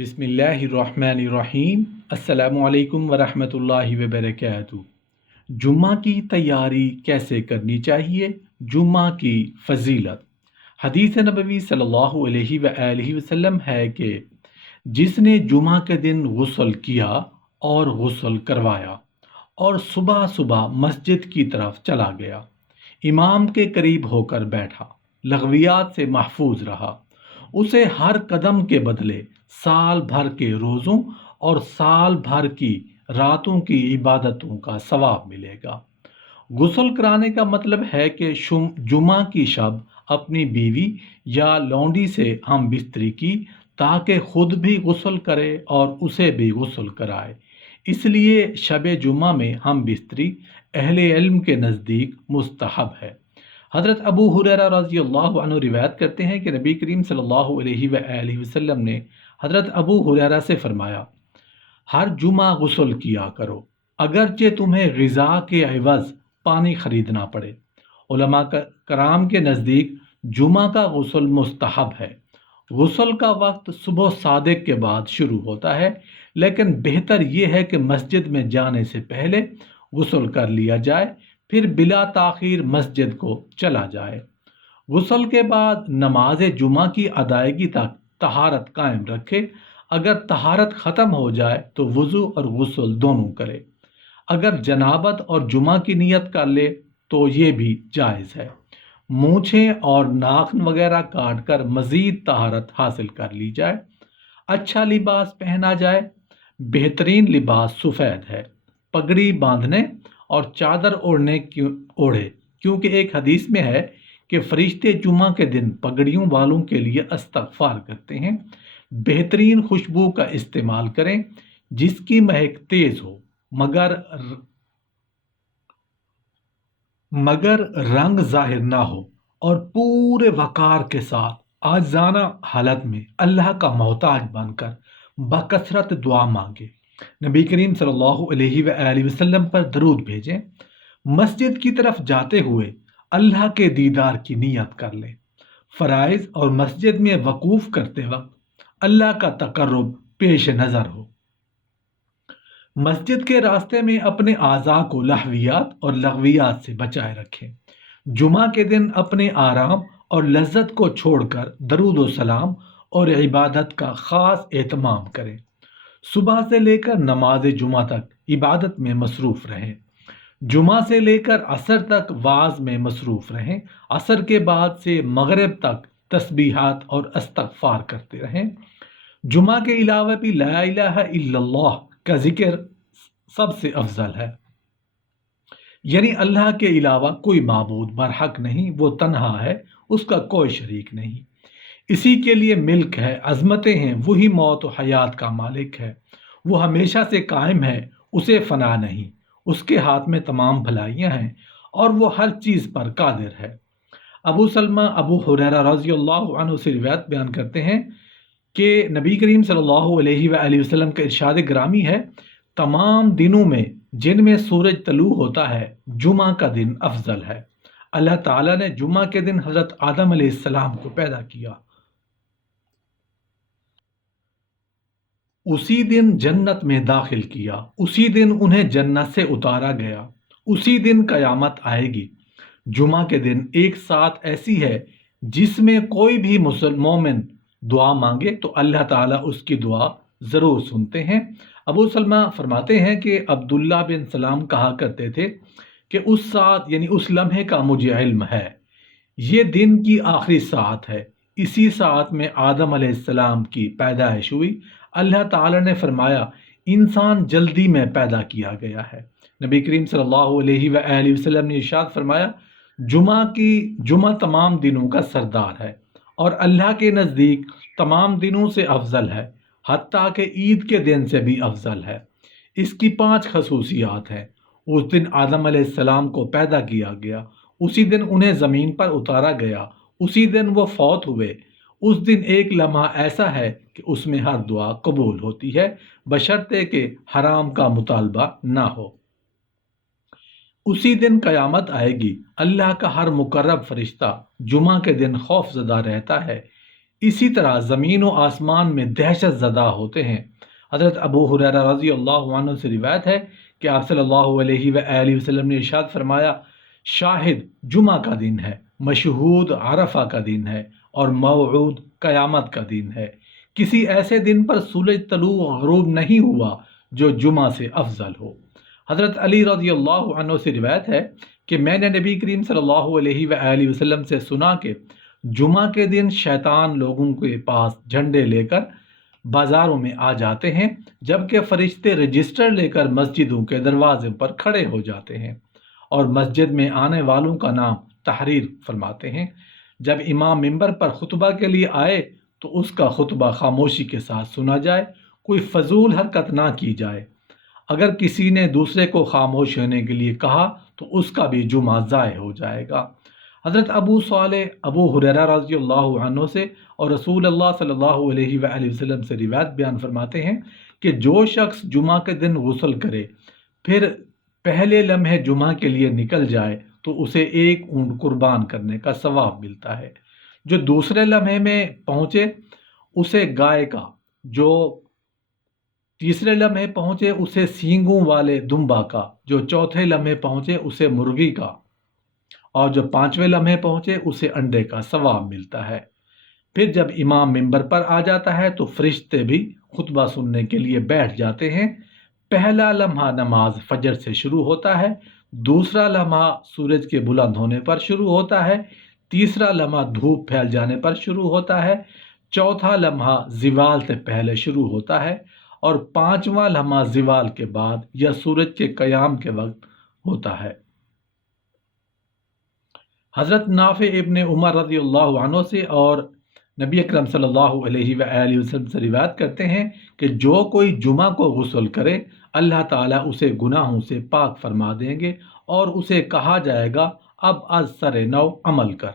بسم اللہ الرحمن الرحیم۔ السلام علیکم ورحمۃ اللہ وبرکاتہ۔ جمعہ کی تیاری کیسے کرنی چاہیے؟ جمعہ کی فضیلت حدیث نبوی صلی اللہ علیہ وآلہ وسلم ہے کہ جس نے جمعہ کے دن غسل کیا اور غسل کروایا اور صبح صبح مسجد کی طرف چلا گیا، امام کے قریب ہو کر بیٹھا، لغویات سے محفوظ رہا، اسے ہر قدم کے بدلے سال بھر کے روزوں اور سال بھر کی راتوں کی عبادتوں کا ثواب ملے گا۔ غسل کرانے کا مطلب ہے کہ جمعہ کی شب اپنی بیوی یا لونڈی سے ہم بستری کی تاکہ خود بھی غسل کرے اور اسے بھی غسل کرائے۔ اس لیے شب جمعہ میں ہم بستری اہل علم کے نزدیک مستحب ہے۔ حضرت ابو ہریرہ رضی اللہ عنہ روایت کرتے ہیں کہ نبی کریم صلی اللہ علیہ وآلہ وسلم نے حضرت ابو ہریرہ سے فرمایا، ہر جمعہ غسل کیا کرو اگرچہ تمہیں غذا کے عوض پانی خریدنا پڑے۔ علماء کرام کے نزدیک جمعہ کا غسل مستحب ہے۔ غسل کا وقت صبح صادق کے بعد شروع ہوتا ہے، لیکن بہتر یہ ہے کہ مسجد میں جانے سے پہلے غسل کر لیا جائے، پھر بلا تاخیر مسجد کو چلا جائے۔ غسل کے بعد نماز جمعہ کی ادائیگی تک طہارت قائم رکھے۔ اگر طہارت ختم ہو جائے تو وضو اور غسل دونوں کرے۔ اگر جنابت اور جمعہ کی نیت کر لے تو یہ بھی جائز ہے۔ مونچھیں اور ناخن وغیرہ کاٹ کر مزید طہارت حاصل کر لی جائے۔ اچھا لباس پہنا جائے۔ بہترین لباس سفید ہے۔ پگڑی باندھنے اور چادر اوڑھے، کیونکہ ایک حدیث میں ہے کہ فرشتے جمعہ کے دن پگڑیوں والوں کے لیے استغفار کرتے ہیں۔ بہترین خوشبو کا استعمال کریں جس کی مہک تیز ہو مگر رنگ ظاہر نہ ہو، اور پورے وقار کے ساتھ عاجزانہ حالت میں اللہ کا محتاج بن کر بکثرت دعا مانگے۔ نبی کریم صلی اللہ علیہ وآلہ وسلم پر درود بھیجیں۔ مسجد کی طرف جاتے ہوئے اللہ کے دیدار کی نیت کر لیں۔ فرائض اور مسجد میں وقوف کرتے وقت اللہ کا تقرب پیش نظر ہو۔ مسجد کے راستے میں اپنے اعضاء کو لہویات اور لغویات سے بچائے رکھیں۔ جمعہ کے دن اپنے آرام اور لذت کو چھوڑ کر درود و سلام اور عبادت کا خاص اہتمام کریں۔ صبح سے لے کر نماز جمعہ تک عبادت میں مصروف رہیں۔ جمعہ سے لے کر عصر تک وعظ میں مصروف رہیں۔ عصر کے بعد سے مغرب تک تسبیحات اور استغفار کرتے رہیں۔ جمعہ کے علاوہ بھی لا الہ الا اللہ کا ذکر سب سے افضل ہے، یعنی اللہ کے علاوہ کوئی معبود برحق نہیں، وہ تنہا ہے، اس کا کوئی شریک نہیں، اسی کے لیے ملک ہے، عظمتیں ہیں، وہی موت و حیات کا مالک ہے، وہ ہمیشہ سے قائم ہے، اسے فنا نہیں، اس کے ہاتھ میں تمام بھلائیاں ہیں اور وہ ہر چیز پر قادر ہے۔ ابو سلمہ ابو ہریرہ رضی اللہ عنہ سے روایت بیان کرتے ہیں کہ نبی کریم صلی اللہ علیہ وآلہ وسلم کا ارشاد گرامی ہے، تمام دنوں میں جن میں سورج طلوع ہوتا ہے جمعہ کا دن افضل ہے۔ اللہ تعالیٰ نے جمعہ کے دن حضرت آدم علیہ السلام کو پیدا کیا، اسی دن جنت میں داخل کیا، اسی دن انہیں جنت سے اتارا گیا، اسی دن قیامت آئے گی۔ جمعہ کے دن ایک ساتھ ایسی ہے جس میں کوئی بھی مومن دعا مانگے تو اللہ تعالیٰ اس کی دعا ضرور سنتے ہیں۔ ابو سلمہ فرماتے ہیں کہ عبداللہ بن سلام کہا کرتے تھے کہ اس ساتھ یعنی اس لمحے کا مجھے علم ہے، یہ دن کی آخری ساعت ہے، اسی ساعت میں آدم علیہ السلام کی پیدائش ہوئی۔ اللہ تعالیٰ نے فرمایا انسان جلدی میں پیدا کیا گیا ہے۔ نبی کریم صلی اللہ علیہ وآلہ وسلم نے ارشاد فرمایا جمعہ تمام دنوں کا سردار ہے اور اللہ کے نزدیک تمام دنوں سے افضل ہے، حتیٰ کہ عید کے دن سے بھی افضل ہے۔ اس کی 5 خصوصیات ہیں۔ اس دن آدم علیہ السلام کو پیدا کیا گیا، اسی دن انہیں زمین پر اتارا گیا، اسی دن وہ فوت ہوئے۔ اس دن ایک لمحہ ایسا ہے کہ اس میں ہر دعا قبول ہوتی ہے، بشرطے کہ حرام کا مطالبہ نہ ہو۔ اسی دن قیامت آئے گی۔ اللہ کا ہر مقرب فرشتہ جمعہ کے دن خوف زدہ رہتا ہے اسی طرح زمین و آسمان میں دہشت زدہ ہوتے ہیں۔ حضرت ابو ہریرہ رضی اللہ عنہ سے روایت ہے کہ آپ صلی اللہ علیہ وآلہ وسلم نے ارشاد فرمایا، شاہد جمعہ کا دن ہے، مشہود عرفہ کا دن ہے، اور موعود قیامت کا دن ہے۔ کسی ایسے دن پر سورج طلوع و غروب نہیں ہوا جو جمعہ سے افضل ہو۔ حضرت علی رضی اللہ عنہ سے روایت ہے کہ میں نے نبی کریم صلی اللہ علیہ وآلہ وسلم سے سنا کہ جمعہ کے دن شیطان لوگوں کے پاس جھنڈے لے کر بازاروں میں آ جاتے ہیں، جبکہ فرشتے رجسٹر لے کر مسجدوں کے دروازے پر کھڑے ہو جاتے ہیں اور مسجد میں آنے والوں کا نام تحریر فرماتے ہیں۔ جب امام ممبر پر خطبہ کے لیے آئے تو اس کا خطبہ خاموشی کے ساتھ سنا جائے، کوئی فضول حرکت نہ کی جائے۔ اگر کسی نے دوسرے کو خاموش ہونے کے لیے کہا تو اس کا بھی جمعہ ضائع ہو جائے گا۔ حضرت ابو ہریرہ رضی اللہ عنہ سے اور رسول اللہ صلی اللہ علیہ وآلہ وسلم سے روایت بیان فرماتے ہیں کہ جو شخص جمعہ کے دن غسل کرے پھر پہلے لمحے جمعہ کے لیے نکل جائے تو اسے ایک اونٹ قربان کرنے کا ثواب ملتا ہے۔ جو دوسرے لمحے میں پہنچے اسے گائے کا، جو تیسرے لمحے پہنچے اسے سینگوں والے دمبا کا، جو چوتھے لمحے پہنچے اسے مرغی کا، اور جو پانچویں لمحے پہنچے اسے انڈے کا ثواب ملتا ہے۔ پھر جب امام ممبر پر آ جاتا ہے تو فرشتے بھی خطبہ سننے کے لیے بیٹھ جاتے ہیں۔ پہلا لمحہ نماز فجر سے شروع ہوتا ہے، دوسرا لمحہ سورج کے بلند ہونے پر شروع ہوتا ہے، تیسرا لمحہ دھوپ پھیل جانے پر شروع ہوتا ہے، چوتھا لمحہ زوال سے پہلے شروع ہوتا ہے، اور پانچواں لمحہ زوال کے بعد یا سورج کے قیام کے وقت ہوتا ہے۔ حضرت نافع ابن عمر رضی اللہ عنہ سے اور نبی اکرم صلی اللہ علیہ وآلہ وسلم سے روایت کرتے ہیں کہ جو کوئی جمعہ کو غسل کرے اللہ تعالیٰ اسے گناہوں سے پاک فرما دیں گے، اور اسے کہا جائے گا اب از سر نو عمل کر۔